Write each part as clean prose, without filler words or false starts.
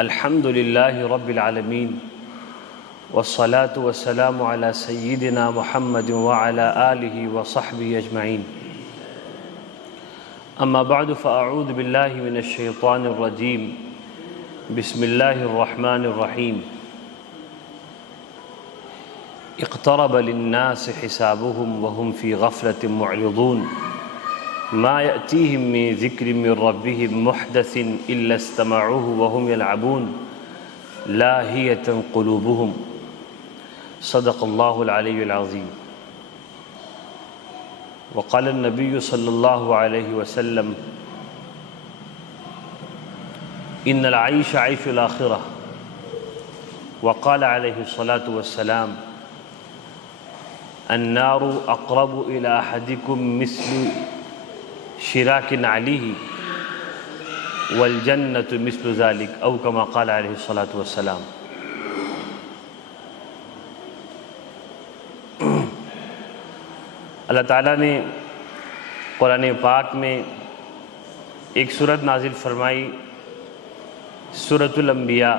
الحمد لله رب العالمين والصلاة والسلام على سيدنا محمد وعلى آله وصحبه أجمعين. أما بعد فأعوذ بالله من الشيطان الرجيم. بسم الله الرحمن الرحيم. اقترب للناس حسابهم وهم في غفلة معرضون ما يأتيهم من ذكر من ربهم محدث إلا استمعوه وهم يلعبون لاهية قلوبهم. صدق الله العلي العظيم. وقال النبي صلى الله عليه وسلم إن العيش عيش الآخرة. وقال عليه الصلاة والسلام النار أقرب إلى أحدكم مثل شراك عليه والجنة مثل ذلك أو كما قال عليه الصلاة والسلام. اللہ تعالیٰ نے قرآن پاک میں ایک سورت نازل فرمائی، سورۃ الانبیاء،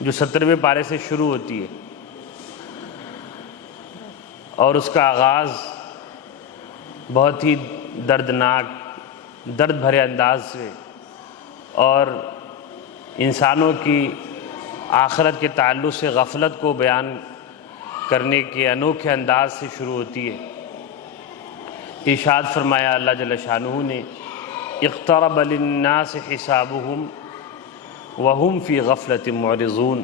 جو 17ویں پارے سے شروع ہوتی ہے، اور اس کا آغاز بہت ہی دردناک، درد بھرے انداز سے اور انسانوں کی آخرت کے تعلق سے غفلت کو بیان کرنے کے انوکھے انداز سے شروع ہوتی ہے۔ ارشاد فرمایا اللہ جل شانہ نے اقترب للناس حسابهم وهم فی غفلۃ معرضون،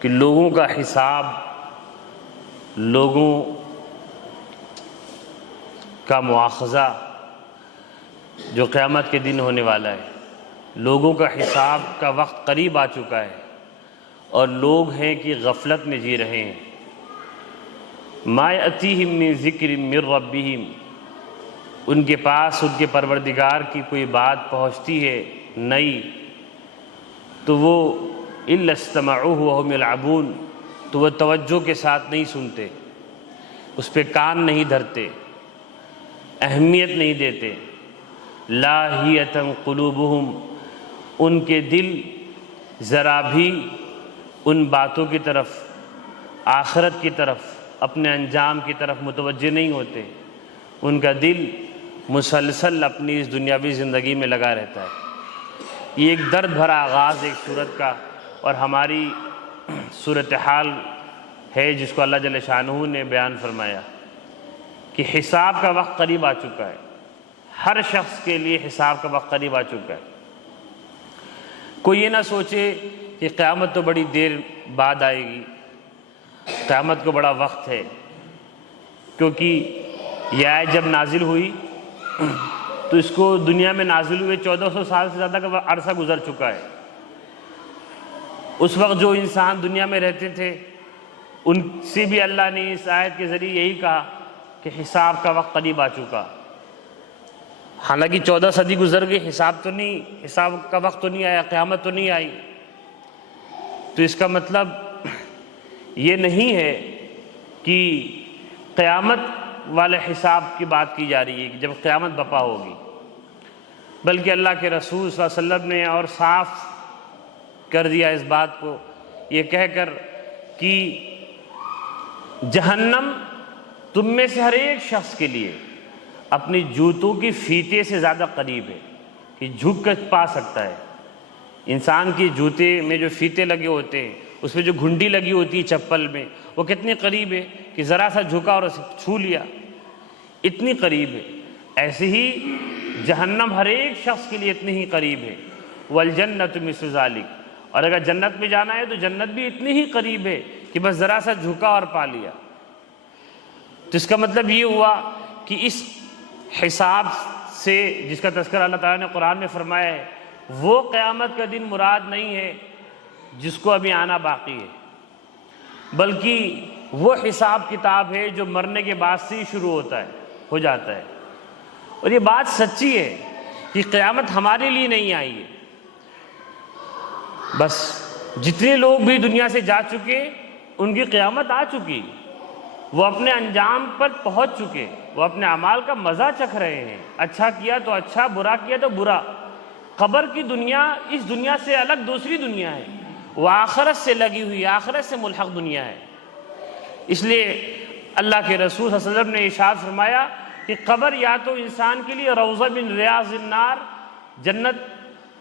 کہ لوگوں کا حساب، لوگوں کا مواخذہ جو قیامت کے دن ہونے والا ہے، لوگوں کا حساب کا وقت قریب آ چکا ہے اور لوگ ہیں کہ غفلت میں جی رہے ہیں۔ ما یأتیہم من ذکر من ربہم، ان کے پاس ان کے پروردگار کی کوئی بات پہنچتی ہے نئی تو وہ الا استمعوہ وہم یلعبون، تو وہ توجہ کے ساتھ نہیں سنتے، اس پہ کان نہیں دھرتے، اہمیت نہیں دیتے۔ لاہیۃ قلوبہم، ان کے دل ذرا بھی ان باتوں کی طرف، آخرت کی طرف، اپنے انجام کی طرف متوجہ نہیں ہوتے، ان کا دل مسلسل اپنی اس دنیاوی زندگی میں لگا رہتا ہے۔ یہ ایک درد بھرا آغاز ایک سورت کا اور ہماری صورتحال ہے جس کو اللہ جل شانہ نے بیان فرمایا کہ حساب کا وقت قریب آ چکا ہے، ہر شخص کے لیے حساب کا وقت قریب آ چکا ہے۔ کوئی یہ نہ سوچے کہ قیامت تو بڑی دیر بعد آئے گی، قیامت کو بڑا وقت ہے، کیونکہ یہ آیت جب نازل ہوئی تو اس کو دنیا میں نازل ہوئے 1400 سال سے زیادہ کا عرصہ گزر چکا ہے۔ اس وقت جو انسان دنیا میں رہتے تھے ان سے بھی اللہ نے اس آیت کے ذریعے یہی کہا کہ حساب کا وقت قریب آ چکا۔ حالانکہ 14 صدی گزر گئی، حساب کا وقت تو نہیں آیا، قیامت تو نہیں آئی۔ تو اس کا مطلب یہ نہیں ہے کہ قیامت والے حساب کی بات کی جا رہی ہے کہ جب قیامت بپا ہوگی، بلکہ اللہ کے رسول صلی اللہ علیہ وسلم نے اور صاف کر دیا اس بات کو یہ کہہ کر کہ جہنم تم میں سے ہر ایک شخص کے لیے اپنی جوتوں کی فیتے سے زیادہ قریب ہے، کہ جھک کر پا سکتا ہے۔ انسان کی جوتے میں جو فیتے لگے ہوتے ہیں، اس میں جو گھنڈی لگی ہوتی ہے چپل میں، وہ کتنی قریب ہے کہ ذرا سا جھکا اور اسے چھو لیا، اتنی قریب ہے۔ ایسے ہی جہنم ہر ایک شخص کے لیے اتنی ہی قریب ہے۔ والجنۃ مثل ذلک، اور اگر جنت میں جانا ہے تو جنت بھی اتنی ہی قریب ہے کہ بس ذرا سا جھکا اور پا لیا۔ تو اس کا مطلب یہ ہوا کہ اس حساب سے جس کا تذکرہ اللہ تعالیٰ نے قرآن میں فرمایا ہے، وہ قیامت کا دن مراد نہیں ہے جس کو ابھی آنا باقی ہے، بلکہ وہ حساب کتاب ہے جو مرنے کے بعد سے ہی شروع ہو جاتا ہے۔ اور یہ بات سچی ہے کہ قیامت ہمارے لیے نہیں آئی ہے، بس جتنے لوگ بھی دنیا سے جا چکے ان کی قیامت آ چکی، وہ اپنے انجام پر پہنچ چکے، وہ اپنے اعمال کا مزہ چکھ رہے ہیں، اچھا کیا تو اچھا، برا کیا تو برا۔ قبر کی دنیا اس دنیا سے الگ دوسری دنیا ہے، وہ آخرت سے لگی ہوئی، آخرت سے ملحق دنیا ہے۔ اس لیے اللہ کے رسول صلی اللہ علیہ وسلم نے ارشاد فرمایا کہ قبر یا تو انسان کے لیے روضہ من ریاض النار، جنت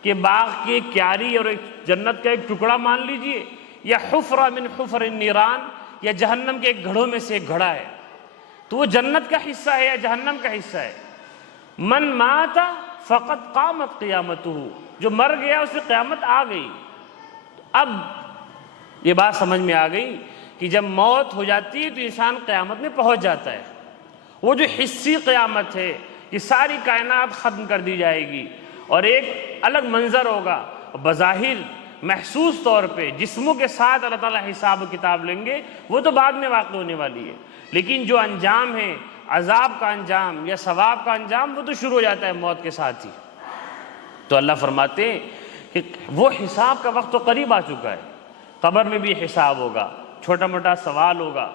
کے باغ کی ایک کیاری اور ایک جنت کا ایک ٹکڑا مان لیجئے، یا حفرہ من حفر النیران، یا جہنم کے ایک گھڑوں میں سے ایک گھڑا ہے۔ تو وہ جنت کا حصہ ہے یا جہنم کا حصہ ہے؟ من مات فقط قامت قیامتہ، جو مر گیا اسے قیامت آ گئی۔ اب یہ بات سمجھ میں آ گئی کہ جب موت ہو جاتی ہے تو انسان قیامت میں پہنچ جاتا ہے۔ وہ جو حصی قیامت ہے کہ ساری کائنات ختم کر دی جائے گی اور ایک الگ منظر ہوگا، بظاہر محسوس طور پہ جسموں کے ساتھ اللہ تعالیٰ حساب و کتاب لیں گے، وہ تو بعد میں واقع ہونے والی ہے، لیکن جو انجام ہے، عذاب کا انجام یا ثواب کا انجام، وہ تو شروع ہو جاتا ہے موت کے ساتھ ہی۔ تو اللہ فرماتے ہیں کہ وہ حساب کا وقت تو قریب آ چکا ہے، قبر میں بھی حساب ہوگا، چھوٹا موٹا سوال ہوگا۔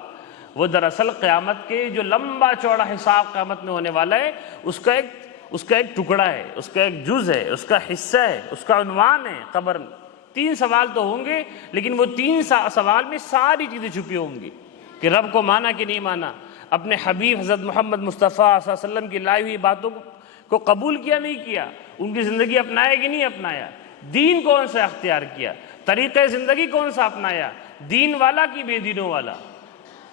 وہ دراصل قیامت کے جو لمبا چوڑا حساب قیامت میں ہونے والا ہے، اس کا ایک ٹکڑا ہے، اس کا ایک جز ہے، اس کا حصہ ہے، اس کا عنوان ہے قبر میں۔ 3 سوال تو ہوں گے، لیکن وہ 3 سوال میں ساری چیزیں چھپی ہوں گی کہ رب کو مانا کہ نہیں مانا، اپنے حبیب حضرت محمد مصطفیٰ صلی اللہ علیہ وسلم کی لائی ہوئی باتوں کو قبول کیا نہیں کیا، ان کی زندگی اپنایا کہ نہیں اپنایا، دین کون سا اختیار کیا، طریقہ زندگی کون سا اپنایا، دین والا کی بے دینوں والا۔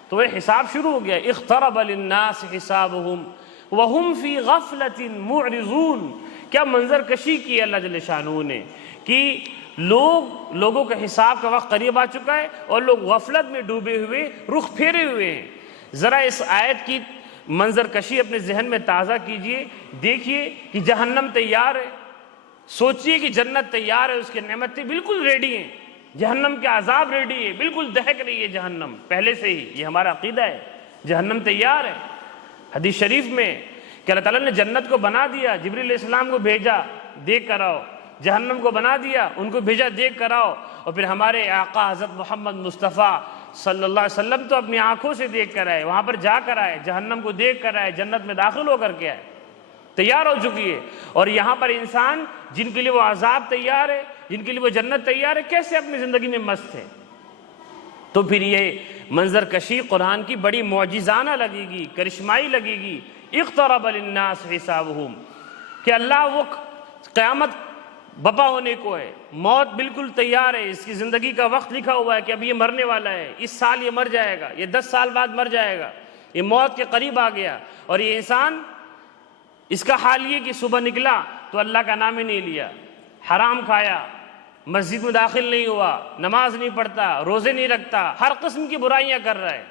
تو وہ حساب شروع ہو گیا۔ اقترب للناس حسابهم وهم فی غفلۃ معرضون۔ کیا منظر کشی کی اللہ جل شانہ نے کہ لوگوں کا حساب کا وقت قریب آ چکا ہے اور لوگ غفلت میں ڈوبے ہوئے، رخ پھیرے ہوئے ہیں۔ ذرا اس آیت کی منظر کشی اپنے ذہن میں تازہ کیجئے، دیکھیے کہ جہنم تیار ہے، سوچئے کہ جنت تیار ہے، اس کے نعمتیں بالکل ریڈی ہیں، جہنم کے عذاب ریڈی ہے، بالکل دہک رہی ہے جہنم پہلے سے ہی، یہ ہمارا عقیدہ ہے، جہنم تیار ہے۔ حدیث شریف میں کہ اللہ تعالیٰ نے جنت کو بنا دیا، جبریل علیہ السلام کو بھیجا دیکھ کر آؤ، جہنم کو بنا دیا، ان کو بھیجا دیکھ کر آؤ، اور پھر ہمارے آقا حضرت محمد مصطفیٰ صلی اللہ علیہ وسلم تو اپنی آنکھوں سے دیکھ کر آئے، وہاں پر جا کر آئے، جہنم کو دیکھ کر آئے، جنت میں داخل ہو کر کے آئے، تیار ہو چکی ہے۔ اور یہاں پر انسان جن کے لیے وہ عذاب تیار ہے، جن کے لیے وہ جنت تیار ہے، کیسے اپنی زندگی میں مست ہے؟ تو پھر یہ منظر کشی قرآن کی بڑی معجزانہ لگے گی، کرشمائی لگے گی۔ اقترب للناس حسابهم، کہ اللہ وہ قیامت بپا ہونے کو ہے، موت بالکل تیار ہے، اس کی زندگی کا وقت لکھا ہوا ہے کہ اب یہ مرنے والا ہے، اس سال یہ مر جائے گا، یہ 10 سال بعد مر جائے گا، یہ موت کے قریب آ گیا، اور یہ انسان اس کا حال یہ کہ صبح نکلا تو اللہ کا نام ہی نہیں لیا، حرام کھایا، مسجد میں داخل نہیں ہوا، نماز نہیں پڑھتا، روزے نہیں رکھتا، ہر قسم کی برائیاں کر رہا ہے،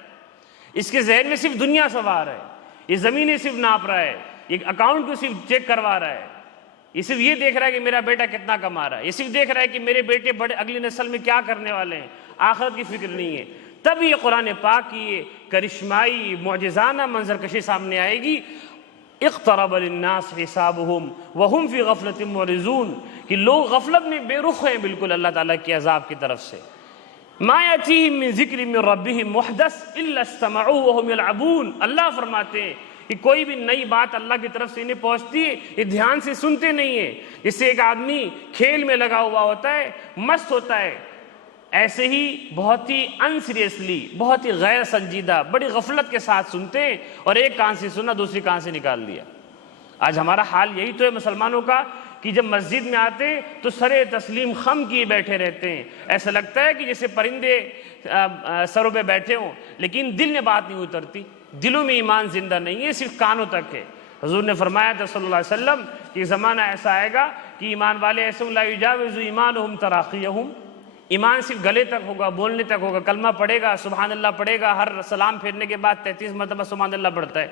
اس کے ذہن میں صرف دنیا سوار ہے، یہ زمینیں صرف ناپ رہا ہے، یہ اکاؤنٹ کو صرف چیک کروا رہا ہے، یہ صرف یہ دیکھ رہا ہے کہ میرا بیٹا کتنا کما رہا ہے، یہ صرف دیکھ رہا ہے کہ میرے بیٹے بڑے اگلی نسل میں کیا کرنے والے ہیں، آخرت کی فکر نہیں ہے۔ تب یہ قرآن پاک کی یہ کرشمائی معجزانہ منظر کشی سامنے آئے گی۔ اقترب للناس حسابهم وهم فی غفلۃ معرضون، کہ لوگ غفلت میں بے رخ ہیں بالکل اللہ تعالیٰ کے عذاب کی طرف سے۔ ما یأتیہم من ذکر من ربہم محدث الا استمعوه وهم یلعبون، اللہ فرماتے ہیں کہ کوئی بھی نئی بات اللہ کی طرف سے انہیں پہنچتی ہے، یہ دھیان سے سنتے نہیں ہیں، جس سے ایک آدمی کھیل میں لگا ہوا ہوتا ہے، مست ہوتا ہے، ایسے ہی بہت ہی انسیریسلی، بہت ہی غیر سنجیدہ، بڑی غفلت کے ساتھ سنتے ہیں، اور ایک کان سے سنا دوسری کان سے نکال دیا۔ آج ہمارا حال یہی تو ہے مسلمانوں کا کہ جب مسجد میں آتے ہیں تو سر تسلیم خم کیے بیٹھے رہتے ہیں، ایسا لگتا ہے کہ جیسے پرندے سروں پہ بیٹھے ہوں، لیکن دل میں بات نہیں اترتی، دلوں میں ایمان زندہ نہیں ہے، صرف کانوں تک ہے۔ حضور نے فرمایا تھا صلی اللہ علیہ وسلم کہ زمانہ ایسا آئے گا کہ ایمان والے ایسے لا یجاوز ایمانہم تراقیہم، ایمان صرف گلے تک ہوگا، بولنے تک ہوگا، کلمہ پڑھے گا، سبحان اللہ پڑھے گا، ہر سلام پھیرنے کے بعد 33 مرتبہ سبحان اللہ پڑھتا ہے،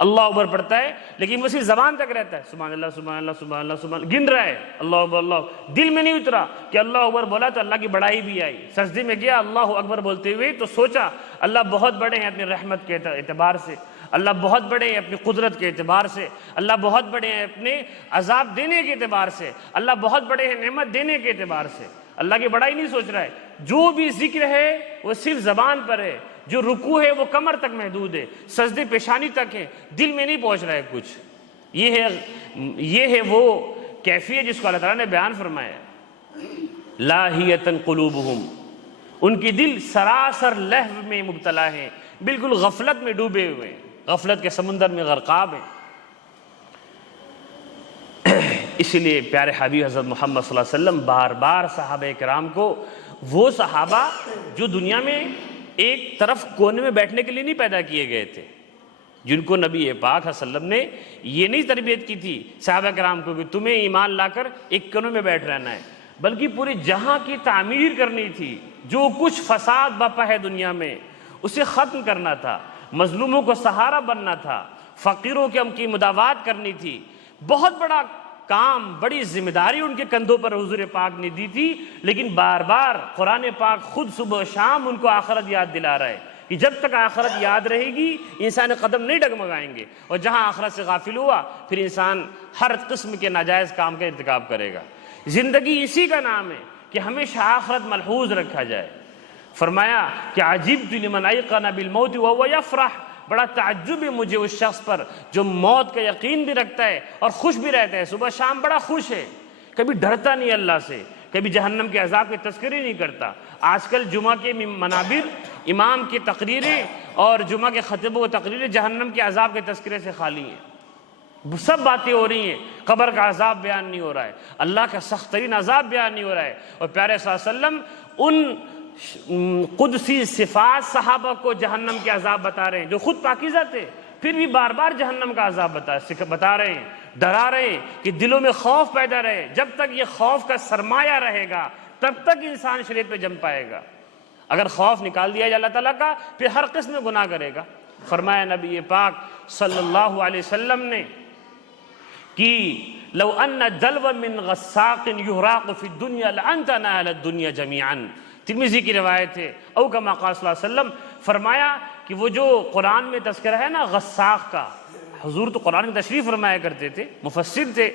اللہ اکبر پڑھتا ہے، لیکن وہ صرف زبان تک رہتا ہے، سبحان اللہ سبحان اللہ سبحان اللہ سبحان اللہ، گن رہا ہے اللہ اکبر اللہ، دل میں نہیں اترا کہ اللہ اکبر بولا تو اللہ کی بڑائی بھی آئی، سجدے میں گیا اللہ اکبر بولتے ہوئے تو سوچا اللہ بہت بڑے ہیں اپنی رحمت کے اعتبار سے، اللہ بہت بڑے ہیں اپنی قدرت کے اعتبار سے، اللہ بہت بڑے ہیں اپنے عذاب دینے کے اعتبار سے، اللہ بہت بڑے ہیں نعمت دینے کے اعتبار سے، اللہ کی بڑائی نہیں سوچ رہا ہے۔ جو بھی ذکر ہے وہ صرف زبان پر ہے، جو رکوع ہے وہ کمر تک محدود ہے، سجدے پیشانی تک ہے، دل میں نہیں پہنچ رہا ہے کچھ۔ یہ ہے وہ کیفیت جس کو اللہ تعالیٰ نے بیان فرمایا ہے، لاہیتن قلوبہم، ان کی دل سراسر لہو میں مبتلا ہیں، بالکل غفلت میں ڈوبے ہوئے ہیں، غفلت کے سمندر میں غرقاب ہیں۔ اسی لیے پیارے حبیب حضرت محمد صلی اللہ علیہ وسلم بار بار صحابہ کرام کو، وہ صحابہ جو دنیا میں ایک طرف کونے میں بیٹھنے کے لیے نہیں پیدا کیے گئے تھے، جن کو نبی پاک صلی اللہ علیہ وسلم نے یہ نہیں تربیت کی تھی صحابہ کرام کو کہ تمہیں ایمان لا کر ایک کونے میں بیٹھ رہنا ہے، بلکہ پورے جہاں کی تعمیر کرنی تھی، جو کچھ فساد بپا ہے دنیا میں اسے ختم کرنا تھا، مظلوموں کو سہارا بننا تھا، فقیروں کی مداوات کرنی تھی۔ بہت بڑا کام، بڑی ذمہ داری ان کے کندھوں پر حضور پاک نے دی تھی، لیکن بار بار قرآن پاک خود صبح و شام ان کو آخرت یاد دلا رہا ہے کہ جب تک آخرت یاد رہے گی انسان قدم نہیں ڈگمگائیں گے، اور جہاں آخرت سے غافل ہوا پھر انسان ہر قسم کے ناجائز کام کا ارتکاب کرے گا۔ زندگی اسی کا نام ہے کہ ہمیشہ آخرت ملحوظ رکھا جائے۔ فرمایا کہ عجبت لمن ایقن بالموت وهو یفرح، بڑا تعجب ہے مجھے اس شخص پر جو موت کا یقین بھی رکھتا ہے اور خوش بھی رہتا ہے، صبح شام بڑا خوش ہے، کبھی ڈرتا نہیں اللہ سے، کبھی جہنم کے عذاب کے تذکرے نہیں کرتا۔ آج کل جمعہ کے منابر، امام کی تقریریں اور جمعہ کے خطیبوں کی تقریریں جہنم کے عذاب کے تذکرے سے خالی ہیں، سب باتیں ہو رہی ہیں، قبر کا عذاب بیان نہیں ہو رہا ہے، اللہ کا سخت ترین عذاب بیان نہیں ہو رہا ہے۔ اور پیارے صلی اللہ علیہ وسلم ان قدسی صفات صحابہ کو جہنم کے عذاب بتا رہے ہیں جو خود پاکیزہ تھے، پھر بھی بار بار جہنم کا عذاب بتا رہے ہیں، ڈرا رہے ہیں کہ دلوں میں خوف پیدا رہے۔ جب تک یہ خوف کا سرمایہ رہے گا تب تک انسان شریعت پہ جم پائے گا۔ اگر خوف نکال دیا جائے اللہ تعالیٰ کا پھر ہر قسم میں گناہ کرے گا۔ فرمایا نبی پاک صلی اللہ علیہ وسلم نے کہ لو ان دلوا من غساق یحراق فی الدنیا لانت نال الدنیا جمیعا، ترمذی کی روایت ہے، او کما قال صلی اللہ علیہ وسلم، فرمایا کہ وہ جو قرآن میں تذکرہ ہے نا غساق کا، حضور تو قرآن کی تشریح فرمایا کرتے تھے، مفسر تھے،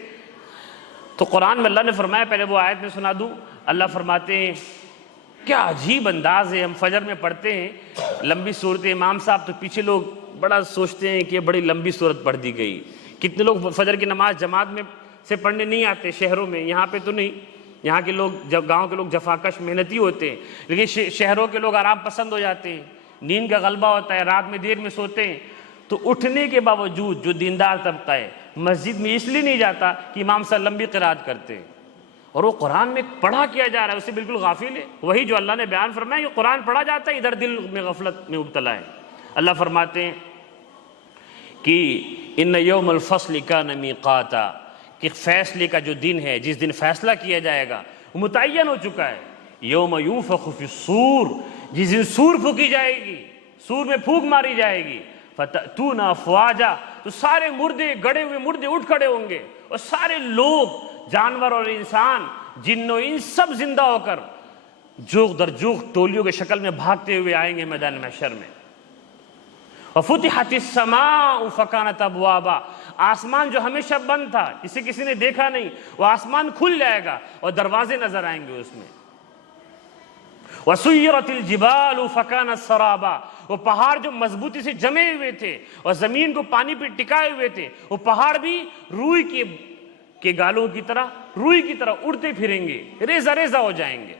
تو قرآن میں اللہ نے فرمایا، پہلے وہ آیت میں سنا دوں، اللہ فرماتے ہیں کیا عجیب انداز ہے، ہم فجر میں پڑھتے ہیں لمبی صورتیں، امام صاحب تو پیچھے لوگ بڑا سوچتے ہیں کہ بڑی لمبی صورت پڑھ دی گئی، کتنے لوگ فجر کی نماز جماعت میں سے پڑھنے نہیں آتے شہروں میں، یہاں پہ تو نہیں، یہاں کے لوگ جب گاؤں کے لوگ جفاکش محنتی ہوتے ہیں، لیکن شہروں کے لوگ آرام پسند ہو جاتے ہیں، نیند کا غلبہ ہوتا ہے، رات میں دیر میں سوتے ہیں، تو اٹھنے کے باوجود جو دیندار طبقہ ہے مسجد میں اس لیے نہیں جاتا کہ امام صاحب لمبی قرات کرتے ہیں، اور وہ قرآن میں پڑھا کیا جا رہا ہے، اسے بالکل غافل ہے۔ وہی جو اللہ نے بیان فرمایا یہ قرآن پڑھا جاتا ہے، ادھر دل میں غفلت میں مبتلا ہے۔ اللہ فرماتے ہیں کہ ان یوم الفصل کان میقاتا، کہ فیصلے کا جو دن ہے، جس دن فیصلہ کیا جائے گا وہ متعین ہو چکا ہے۔ یوم ینفخ فی الصور، جس دن سور پھونکی جائے گی، سور میں پھونک ماری جائے گی، فتأتون افواجا، تو سارے مردے، گڑے ہوئے مردے اٹھ کھڑے ہوں گے، اور سارے لوگ، جانور اور انسان، جن و انس، سب زندہ ہو کر جوغ در جوغ ٹولیوں کے شکل میں بھاگتے ہوئے آئیں گے میدان محشر میں۔ وفتحت السماء فکانت ابوابا، آسمان جو ہمیشہ بند تھا، اسے کسی نے دیکھا نہیں، وہ آسمان کھل جائے گا اور دروازے نظر آئیں گے اس میں۔ وسیرت الجبال فکانت سرابا، وہ پہاڑ جو مضبوطی سے جمے ہوئے تھے اور زمین کو پانی پہ ٹکائے ہوئے تھے، وہ پہاڑ بھی روئی کے گالوں کی طرح، روئی کی طرح اڑتے پھریں گے، ریزہ ریزہ ہو جائیں گے۔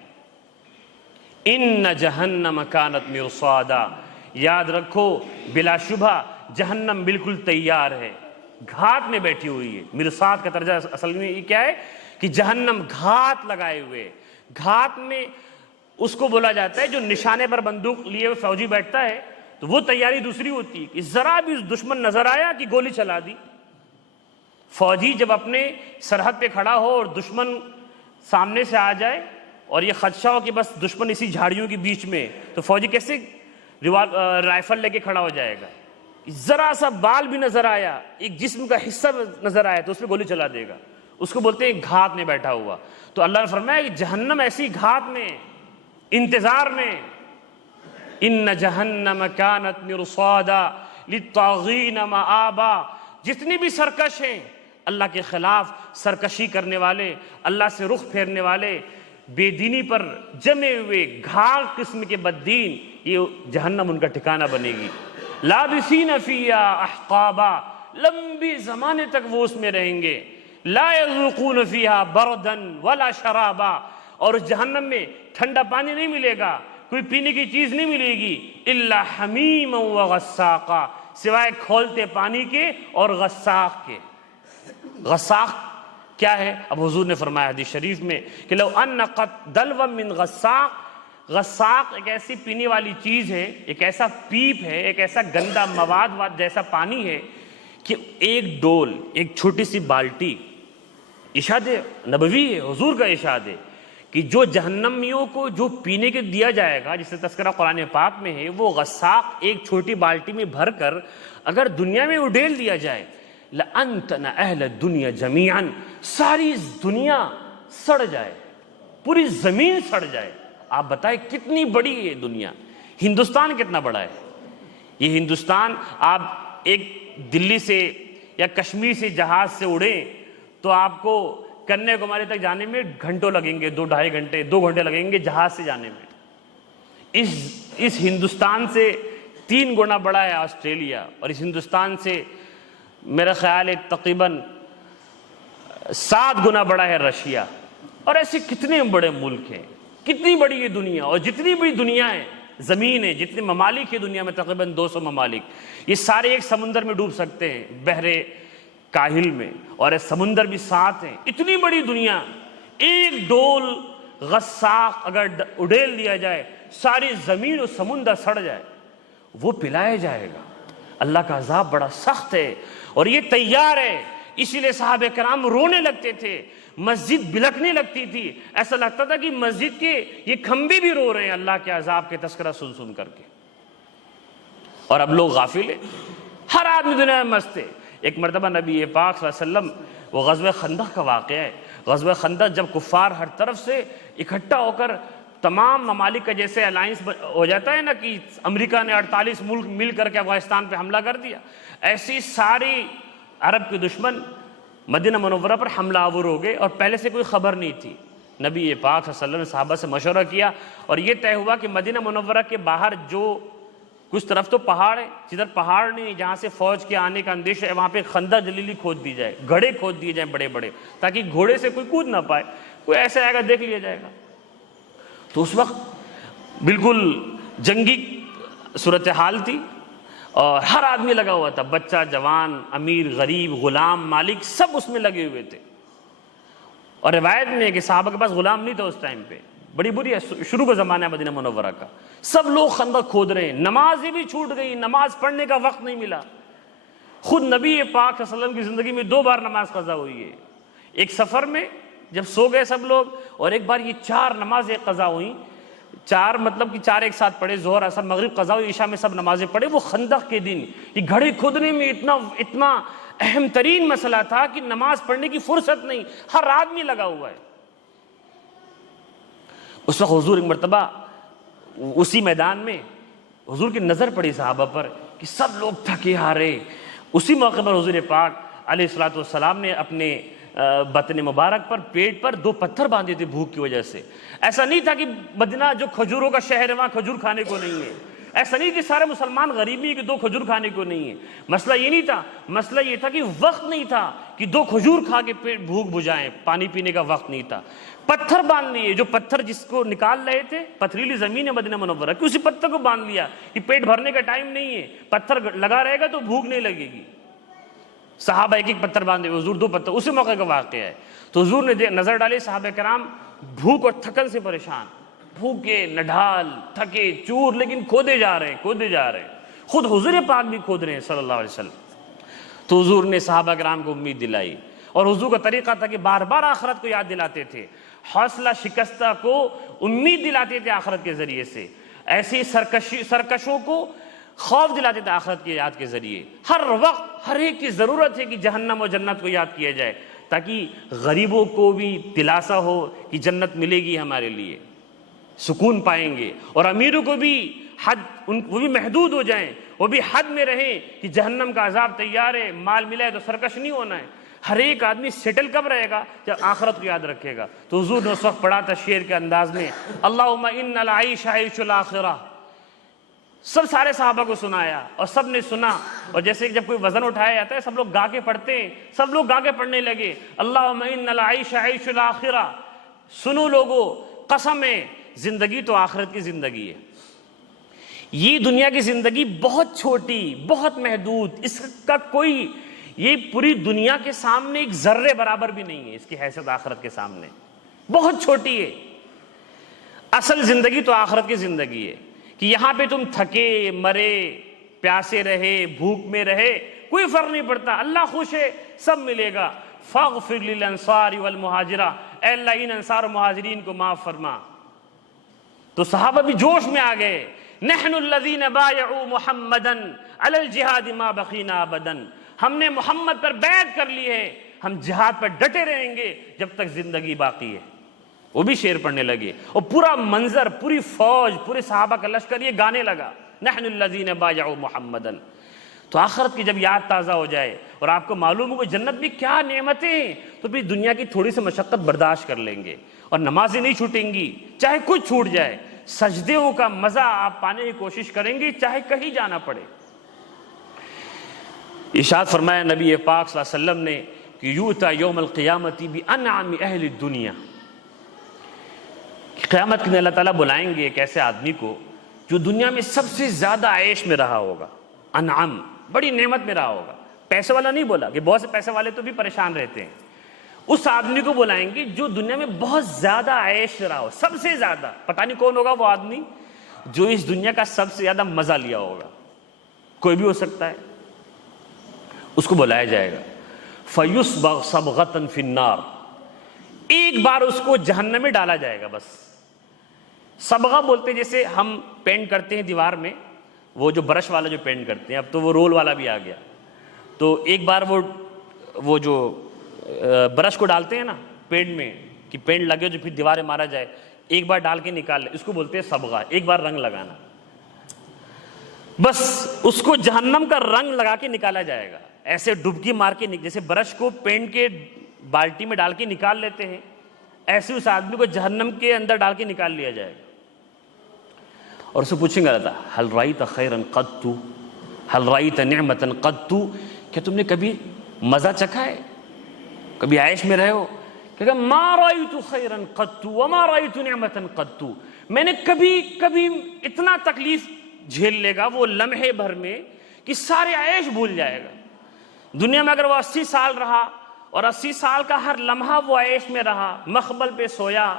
ان جہنم کانت مرصادا، یاد رکھو بلا شبہ جہنم بالکل تیار ہے، گھات میں بیٹھی ہوئی ہے۔ مرصاد کا ترجمہ اصل میں یہ کیا ہے کہ جہنم گھات لگائے ہوئے، گھات میں اس کو بولا جاتا ہے جو نشانے پر بندوق لیے ہوئے فوجی بیٹھتا ہے، تو وہ تیاری دوسری ہوتی ہے کہ ذرا بھی دشمن نظر آیا کہ گولی چلا دی۔ فوجی جب اپنے سرحد پہ کھڑا ہو اور دشمن سامنے سے آ جائے اور یہ خدشہ ہو کہ بس دشمن اسی جھاڑیوں کے بیچ میں، تو فوجی کیسے رائفل لے کے کھڑا ہو جائے گا؟ ذرا سا بال بھی نظر آیا، ایک جسم کا حصہ نظر آیا تو اس پہ گولی چلا دے گا، اس کو بولتے ہیں گھات میں بیٹھا ہوا۔ تو اللہ نے فرمایا کہ جہنم ایسی گھات میں، انتظار میں۔ ان جہنم کانت مرصادا للطاغین مآبا، جتنے بھی سرکش ہیں، اللہ کے خلاف سرکشی کرنے والے، اللہ سے رخ پھیرنے والے، بے دینی پر جمے ہوئے گھاڑ قسم کے بددین، یہ جہنم ان کا ٹھکانہ بنے گی۔ لابثین فیہا احقابا، لمبی زمانے تک وہ اس میں رہیں گے۔ لا یذوقون فیہا بردا ولا شرابا، اور اس جہنم میں ٹھنڈا پانی نہیں ملے گا، کوئی پینے کی چیز نہیں ملے گی، الا حمیما وغساقا، سوائے کھولتے پانی کے اور غساق کے۔ غساق کیا ہے؟ اب حضور نے فرمایا حدیث شریف میں کہ لو ان قد دلوا من غساق، غساق ایک ایسی پینے والی چیز ہے، ایک ایسا پیپ ہے، ایک ایسا گندا مواد جیسا پانی ہے کہ ایک ڈول، ایک چھوٹی سی بالٹی، ارشاد نبوی ہے، حضور کا ارشاد ہے کہ جو جہنمیوں کو جو پینے کے دیا جائے گا، جس سے تذکرہ قرآن پاک میں ہے، وہ غساق ایک چھوٹی بالٹی میں بھر کر اگر دنیا میں اڈیل دیا جائے، لَأَنْتَنَ أَهْلَ الدُّنْيَا جَمِيعًا، ساری دنیا سڑ جائے، پوری زمین سڑ جائے۔ آپ بتائیں کتنی بڑی ہے دنیا، ہندوستان کتنا بڑا ہے؟ یہ ہندوستان، آپ ایک دلی سے یا کشمیر سے جہاز سے اڑیں تو آپ کو کنیا کماری تک جانے میں گھنٹوں لگیں گے، 2-2.5 گھنٹے 2 گھنٹے لگیں گے جہاز سے جانے میں۔ اس ہندوستان سے 3 گنا بڑا ہے آسٹریلیا، اور اس ہندوستان سے میرا خیال ہے تقریباً 7 گنا بڑا ہے رشیا، اور ایسے کتنے بڑے ملک ہیں، کتنی بڑی یہ دنیا، اور جتنی بڑی دنیا ہے، زمین ہے، جتنے ممالک ہے دنیا میں، تقریباً 200 ممالک، یہ سارے ایک سمندر میں ڈوب سکتے ہیں، بحر کاہل میں، اور یہ سمندر بھی 7 ہیں۔ اتنی بڑی دنیا، ایک ڈول غساق اگر اڈیل دیا جائے، ساری زمین اور سمندر سڑ جائے، وہ پلایا جائے گا۔ اللہ کا عذاب بڑا سخت ہے، اور یہ تیار ہے۔ اسی لیے صحابہ کرام رونے لگتے تھے، مسجد بلکنے لگتی تھی، ایسا لگتا تھا کہ مسجد کے یہ کھمبے بھی رو رہے ہیں اللہ کے عذاب کے تذکرہ سن سن کر کے۔ اور اب لوگ غافل ہیں، ہر آدمی دنیا میں مست ہے۔ ایک مرتبہ نبی پاک صلی اللہ علیہ وسلم، وہ غزوہ خندق کا واقعہ ہے، غزوہ خندق جب کفار ہر طرف سے اکٹھا ہو کر تمام ممالک کا جیسے الائنس ہو جاتا ہے نا کہ امریکہ نے 48 ملک مل کر کے افغانستان پہ حملہ کر دیا، ایسی ساری عرب کے دشمن مدینہ منورہ پر حملہ آور ہو گئے، اور پہلے سے کوئی خبر نہیں تھی۔ نبی پاک صلی اللہ علیہ وسلم نے صحابہ سے مشورہ کیا، اور یہ طے ہوا کہ مدینہ منورہ کے باہر جو کچھ طرف تو پہاڑ ہے، جدھر پہاڑ نہیں، جہاں سے فوج کے آنے کا اندیشہ ہے، وہاں پہ خندق جلیلی کھود دی جائے، گڑھے کھود دیے جائیں بڑے بڑے، تاکہ گھوڑے سے کوئی کود نہ پائے، کوئی ایسا آئے گا دیکھ لیا جائے گا۔ تو اس وقت بالکل جنگی صورتحال تھی، اور ہر آدمی لگا ہوا تھا، بچہ جوان، امیر غریب، غلام مالک، سب اس میں لگے ہوئے تھے۔ اور روایت میں ہے کہ صحابہ کے پاس غلام نہیں تھا اس ٹائم پہ، بڑی بری ہے، شروع کا زمانہ ہے مدینہ منورہ کا، سب لوگ خندق کھود رہے ہیں، نمازیں بھی چھوٹ گئی، نماز پڑھنے کا وقت نہیں ملا۔ خود نبی پاک صلی اللہ علیہ وسلم کی زندگی میں 2 بار نماز قضا ہوئی ہے، ایک سفر میں جب سو گئے سب لوگ، اور ایک بار یہ 4 نمازیں قضا ہوئیں، 4 مطلب کہ 4 ایک ساتھ پڑھے، ظہر اثر مغرب قضا ہوئی، عشاء میں سب نمازیں پڑھے۔ وہ خندق کے دن یہ گھڑے کھودنے میں اتنا اہم ترین مسئلہ تھا کہ نماز پڑھنے کی فرصت نہیں، ہر آدمی لگا ہوا ہے۔ اس وقت حضور ایک مرتبہ اسی میدان میں حضور کی نظر پڑی صحابہ پر کہ سب لوگ تھکے ہارے۔ اسی موقع پر حضور پاک علیہ الصلوۃ والسلام نے اپنے بطن مبارک پر، پیٹ پر 2 پتھر باندھے تھے بھوک کی وجہ سے۔ ایسا نہیں تھا کہ مدینہ جو کھجوروں کا شہر ہے وہاں کھجور کھانے کو نہیں ہے، ایسا نہیں کہ سارے مسلمان غریبی کہ 2 کھجور کھانے کو نہیں ہے، مسئلہ یہ نہیں تھا، مسئلہ یہ تھا کہ وقت نہیں تھا کہ 2 کھجور کھا کے پیٹ بھوک بجھائیں، پانی پینے کا وقت نہیں تھا۔ پتھر باندھ لیے، جو پتھر جس کو نکال رہے تھے، پتھریلی زمین ہے مدینہ منورہ کی، اسی پتھر کو باندھ لیا کہ پیٹ بھرنے کا ٹائم نہیں ہے، پتھر لگا رہے گا تو بھوک نہیں لگے گی۔ صحابہ ایک ایک پتھر باندھے، حضور 2 پتھر، اسی موقع کا واقعہ ہے۔ تو حضور نے نظر ڈالی، صحابہ کرام بھوک اور تھکن سے پریشان، بھوکے نڈھال تھکے چور، لیکن کھودے جا رہے ہیں، خود حضور پاک بھی کھود رہے ہیں صلی اللہ علیہ وسلم۔ تو حضور نے صحابہ کرام کو امید دلائی، اور حضور کا طریقہ تھا کہ بار بار آخرت کو یاد دلاتے تھے، حوصلہ شکستہ کو امید دلاتے تھے آخرت کے ذریعے سے، ایسی سرکشوں کو خوف دلاتے تھے آخرت کی یاد کے ذریعے۔ ہر وقت ہر ایک کی ضرورت ہے کہ جہنم اور جنت کو یاد کیا جائے، تاکہ غریبوں کو بھی دلاسا ہو کہ جنت ملے گی ہمارے لیے، سکون پائیں گے، اور امیروں کو بھی وہ بھی محدود ہو جائیں، وہ بھی حد میں رہیں کہ جہنم کا عذاب تیار ہے، مال ملا ہے تو سرکش نہیں ہونا ہے۔ ہر ایک آدمی سیٹل کب رہے گا؟ جب آخرت کو یاد رکھے گا۔ تو حضور نے اس وقت پڑھا تھا شعر کے انداز میں، اللہم ان العیش عیش الآخرہ، سب سارے صحابہ کو سنایا اور سب نے سنا، اور جیسے کہ جب کوئی وزن اٹھایا جاتا ہے سب لوگ گا کے پڑھتے ہیں، سب لوگ گا کے پڑھنے لگے، اللہم ان العیش عیش الاخرہ، سنو لوگو قسم ہے زندگی تو آخرت کی زندگی ہے، یہ دنیا کی زندگی بہت چھوٹی، بہت محدود، اس کا کوئی، یہ پوری دنیا کے سامنے ایک ذرے برابر بھی نہیں ہے، اس کی حیثیت آخرت کے سامنے بہت چھوٹی ہے۔ اصل زندگی تو آخرت کی زندگی ہے کہ یہاں پہ تم تھکے مرے پیاسے رہے بھوک میں رہے کوئی فرق نہیں پڑتا، اللہ خوش ہے، سب ملے گا۔ فاغفر للانصار والمہاجرہ، اے اللہ ان انصار و مہاجرین کو معاف فرما۔ تو صحابہ بھی جوش میں آ گئے، نحن الذین بایعوا محمدا علی الجہاد ما بقینا ابدا، ہم نے محمد پر بیعت کر لی ہے، ہم جہاد پر ڈٹے رہیں گے جب تک زندگی باقی ہے۔ وہ بھی شعر پڑھنے لگے اور پورا منظر، پوری فوج، پورے صحابہ کا لشکر یہ گانے لگا، نحن الذین بایعوا محمدا۔ تو آخرت کی جب یاد تازہ ہو جائے اور آپ کو معلوم ہو کہ جنت میں کیا نعمتیں ہیں، تو بھی دنیا کی تھوڑی سی مشقت برداشت کر لیں گے اور نمازیں نہیں چھوٹیں گی، چاہے کچھ چھوٹ جائے، سجدوں کا مزہ آپ پانے کی کوشش کریں گے چاہے کہیں جانا پڑے۔ ارشاد فرمایا نبی پاک صلی اللہ علیہ وسلم نے کہ یؤتی یوم القیامت بانعم اہل الدنیا، قیامت کے دن اللہ تعالیٰ بلائیں گے ایک ایسے آدمی کو جو دنیا میں سب سے زیادہ عیش میں رہا ہوگا، انعم، بڑی نعمت میں رہا ہوگا۔ پیسے والا نہیں بولا کہ بہت سے پیسے والے تو بھی پریشان رہتے ہیں، اس آدمی کو بلائیں گے جو دنیا میں بہت زیادہ عیش رہا ہو، سب سے زیادہ۔ پتہ نہیں کون ہوگا وہ آدمی جو اس دنیا کا سب سے زیادہ مزہ لیا ہوگا، کوئی بھی ہو سکتا ہے، اس کو بلایا جائے گا۔ فَيُسْبَغْ صَبْغَةً فِي النَّارِ، ایک بار اس کو جہنم میں ڈالا جائے گا بس۔ صبغہ بولتے جیسے ہم پینٹ کرتے ہیں دیوار میں، وہ جو برش والا جو پینٹ کرتے ہیں، اب تو وہ رول والا بھی آ گیا، تو ایک بار وہ جو برش کو ڈالتے ہیں نا پینٹ میں کہ پینٹ لگے جو پھر دیواریں مارا جائے، ایک بار ڈال کے نکال لے، اس کو بولتے ہیں صبغہ، ایک بار رنگ لگانا، بس اس کو جہنم کا رنگ لگا کے نکالا جائے گا، ایسے ڈبکی مار کے، جیسے برش کو پینٹ کے بالٹی میں ڈال کے نکال لیتے ہیں، ایسے اس آدمی کو جہنم کے اندر ڈال کے نکال لیا جائے گا۔ اور اسے پوچھیں گے اللہ تعالیٰ هل رأيت خيرا قط، هل رأيت نعمة قط، کیا تم نے کبھی مزہ چکھا ہے، کبھی عیش میں رہے ہو؟ کہ ما رأيت خيرا قط وما رأيت نعمة قط، میں نے کبھی اتنا تکلیف جھیل لے گا وہ لمحے بھر میں کہ سارے عیش بھول جائے گا۔ دنیا میں اگر وہ 80 سال رہا اور 80 سال کا ہر لمحہ وہ عیش میں رہا، مخبل پہ سویا،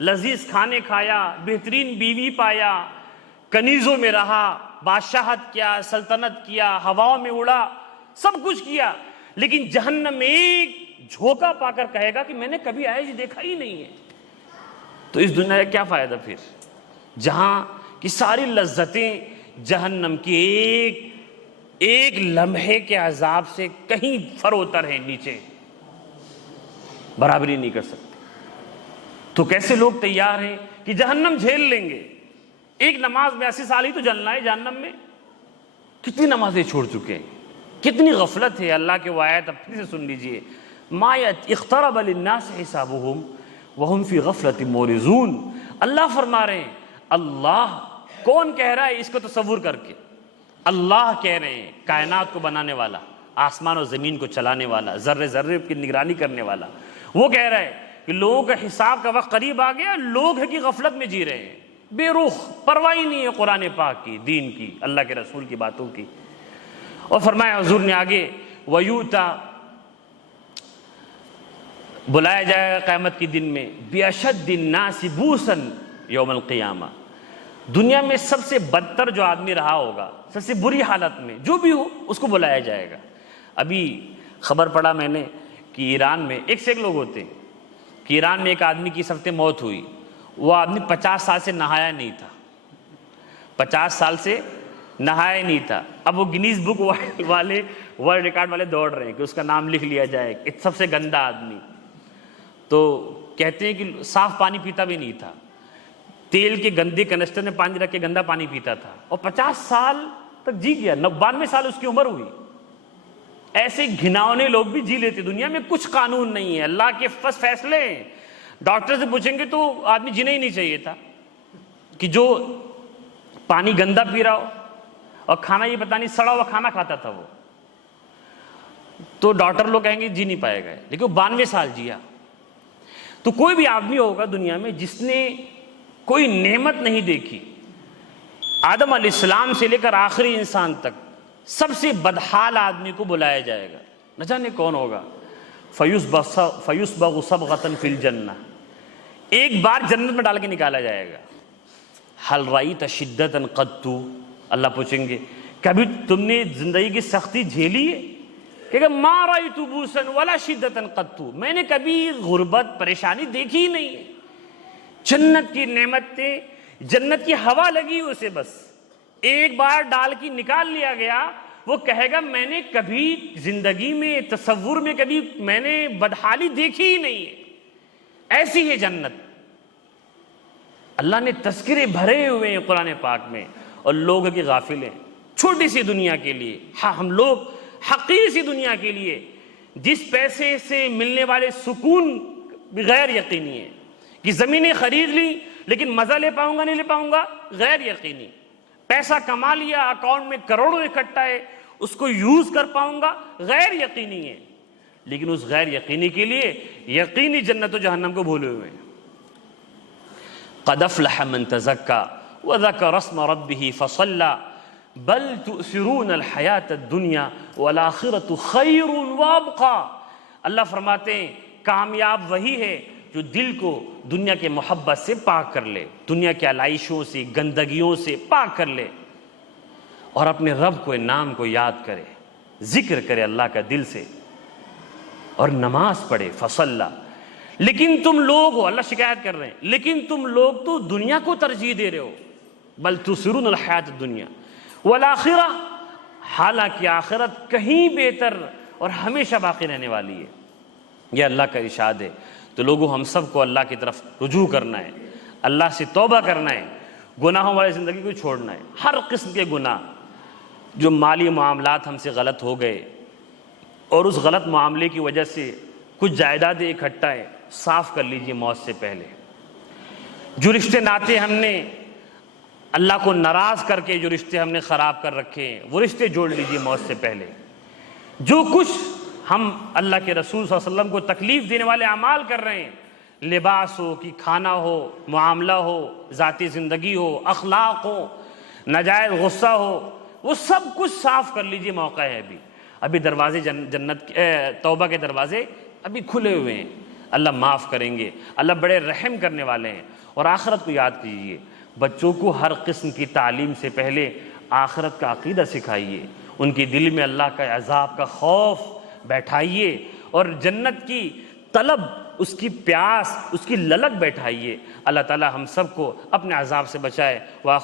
لذیذ کھانے کھایا، بہترین بیوی پایا، کنیزوں میں رہا، بادشاہت کیا، سلطنت کیا، ہواؤں میں اڑا، سب کچھ کیا، لیکن جہنم میں ایک جھونکا پا کر کہے گا کہ میں نے کبھی عیش دیکھا ہی نہیں ہے، تو اس دنیا کا کیا فائدہ پھر، جہاں کی ساری لذتیں جہنم کی ایک لمحے کے عذاب سے کہیں فروتر ہیں، نیچے برابری نہیں کر سکتے۔ تو کیسے لوگ تیار ہیں کہ جہنم جھیل لیں گے، ایک نماز میں 80 سال ہی تو جلنا ہے جہنم میں، کتنی نمازیں چھوڑ چکے ہیں، کتنی غفلت ہے۔ اللہ کے وہ آیت اب پھر سے سن لیجئے، ما اقترب للناس حسابهم وهم فی غفلۃ معرضون، اللہ فرما رہے ہیں، اللہ کون کہہ رہا ہے اس کو تصور کر کے، اللہ کہہ رہے ہیں، کائنات کو بنانے والا، آسمان و زمین کو چلانے والا، ذرے ذرے کی نگرانی کرنے والا، وہ کہہ رہا ہے کہ لوگوں کا حساب کا وقت قریب آ گیا، لوگ ہے کہ غفلت میں جی رہے ہیں، بے رخ، پرواہ نہیں ہے قرآن پاک کی، دین کی، اللہ کے رسول کی باتوں کی۔ اور فرمایا حضور نے آگے، وَيُؤْتَى، بلایا جائے گا قیامت کے دن میں، بِأَشَدِّ النَّاسِ بُوسًا یوم القیامہ، دنیا میں سب سے بدتر جو آدمی رہا ہوگا، سب سے بری حالت میں جو بھی ہو، اس کو بلایا جائے گا۔ ابھی خبر پڑا میں نے کہ ایران میں ایک سے ایک لوگ ہوتے ہیں، کہ ایران میں ایک آدمی کی سفتے موت ہوئی، وہ آدمی 50 سال سے نہایا نہیں تھا، 50 سال سے نہایا نہیں تھا، اب وہ گنیز بک والے ورلڈ ریکارڈ والے دوڑ رہے ہیں کہ اس کا نام لکھ لیا جائے، سب سے گندا آدمی۔ تو کہتے ہیں کہ صاف پانی پیتا بھی نہیں تھا، تیل کے گندے کنسٹر میں پانی رکھ کے گندا پانی پیتا تھا، اور 50 سال تک جی گیا، 92 سال اس کی عمر ہوئی۔ ایسے گھناؤنے لوگ بھی جی لیتے، دنیا میں کچھ قانون نہیں ہے، اللہ کے فیصلے ہیں۔ ڈاکٹر سے پوچھیں گے تو آدمی جینا ہی نہیں چاہیے تھا، کہ جو پانی گندا پی رہا ہو اور کھانا یہ پتہ نہیں سڑا ہوا کھانا کھاتا تھا وہ، تو ڈاکٹر لوگ کہیں گے جی نہیں پائے گا، لیکن وہ 92 سال جیا۔ تو کوئی بھی آدمی ہوگا دنیا میں جس نے کوئی نعمت نہیں دیکھی، آدم علیہ السلام سے لے کر آخری انسان تک سب سے بدحال آدمی کو بلایا جائے گا، نہ جانے کون ہوگا، فَيُسْبَغُ صَبْغَةً فِي الْجَنَّةِ، ایک بار جنت میں ڈال کے نکالا جائے گا۔ حَلْ رَأَيْتَ شِدَّةً قَطُّ، اللہ پوچھیں گے کبھی تم نے زندگی کی سختی جھیلی ہے؟ کہ مَا رَأَيْتُ بُؤْسًا وَلَا شِدَّةً قَطُّ، میں نے کبھی غربت پریشانی دیکھی ہی نہیں ہے۔ جنت کی نعمتیں، جنت کی ہوا لگی اسے، بس ایک بار ڈال کی نکال لیا گیا، وہ کہے گا میں نے کبھی زندگی میں تصور میں کبھی میں نے بدحالی دیکھی ہی نہیں ہے۔ ایسی ہے جنت، اللہ نے تذکرے بھرے ہوئے ہیں قرآن پاک میں، اور لوگ کی غافل ہیں چھوٹی سی دنیا کے لیے۔ ہاں ہم لوگ حقیر سی دنیا کے لیے جس پیسے سے ملنے والے سکون غیر یقینی ہے، کہ زمینیں خرید لی لیکن مزہ لے پاؤں گا نہیں لے پاؤں گا، غیر یقینی۔ پیسہ کما لیا، اکاؤنٹ میں کروڑوں اکٹھا ہے، اس کو یوز کر پاؤں گا، غیر یقینی ہے۔ لیکن اس غیر یقینی کے لیے یقینی جنت و جہنم کو بھولے ہوئے ہیں۔ قد افلح من تزکا وذکر اسم ربہ فصلی بل تؤثرون الحیاۃ الدنیا والآخرۃ خیر وابقی، اللہ فرماتے ہیں کامیاب وہی ہے جو دل کو دنیا کے محبت سے پاک کر لے، دنیا کے علائشوں سے، گندگیوں سے پاک کر لے، اور اپنے رب کو، نام کو یاد کرے، ذکر کرے اللہ کا دل سے، اور نماز پڑھے۔ فصلی، لیکن تم لوگ ہو، اللہ شکایت کر رہے ہیں، لیکن تم لوگ تو دنیا کو ترجیح دے رہے ہو، بل تؤثرون الحیاۃ الدنیا والآخرہ، حالانکہ آخرت کہیں بہتر اور ہمیشہ باقی رہنے والی ہے۔ یہ اللہ کا ارشاد ہے۔ تو لوگوں ہم سب کو اللہ کی طرف رجوع کرنا ہے، اللہ سے توبہ کرنا ہے، گناہوں والی زندگی کو چھوڑنا ہے، ہر قسم کے گناہ، جو مالی معاملات ہم سے غلط ہو گئے اور اس غلط معاملے کی وجہ سے کچھ جائیدادیں اکٹھا ہے، صاف کر لیجئے موت سے پہلے۔ جو رشتے ناطے ہم نے اللہ کو ناراض کر کے جو رشتے ہم نے خراب کر رکھے ہیں، وہ رشتے جوڑ لیجئے موت سے پہلے۔ جو کچھ ہم اللہ کے رسول صلی اللہ علیہ وسلم کو تکلیف دینے والے اعمال کر رہے ہیں، لباس ہو کہ کھانا ہو، معاملہ ہو، ذاتی زندگی ہو، اخلاق ہو، ناجائز غصہ ہو، وہ سب کچھ صاف کر لیجئے، موقع ہے ابھی دروازے جنت توبہ کے دروازے ابھی کھلے ہوئے ہیں، اللہ معاف کریں گے، اللہ بڑے رحم کرنے والے ہیں۔ اور آخرت کو یاد کیجئے، بچوں کو ہر قسم کی تعلیم سے پہلے آخرت کا عقیدہ سکھائیے، ان کے دل میں اللہ کا عذاب کا خوف بیٹھائیے، اور جنت کی طلب، اس کی پیاس، اس کی للک بیٹھائیے۔ اللہ تعالی ہم سب کو اپنے عذاب سے بچائے۔